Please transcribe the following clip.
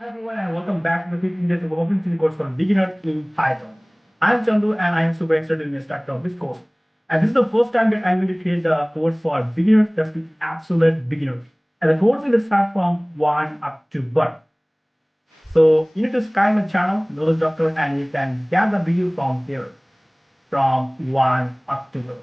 Hi everyone and welcome back to the 15 days of Opencv course for beginners in Python. I am Chandu and I am super excited to start off this course. And this is the first time that I'm going to create the course for beginners, that's the absolute beginners. And the course will start from 1 up to 1. So you need to subscribe my channel, Knowledge Doctor, and you can get the video from here, from 1 up to 1.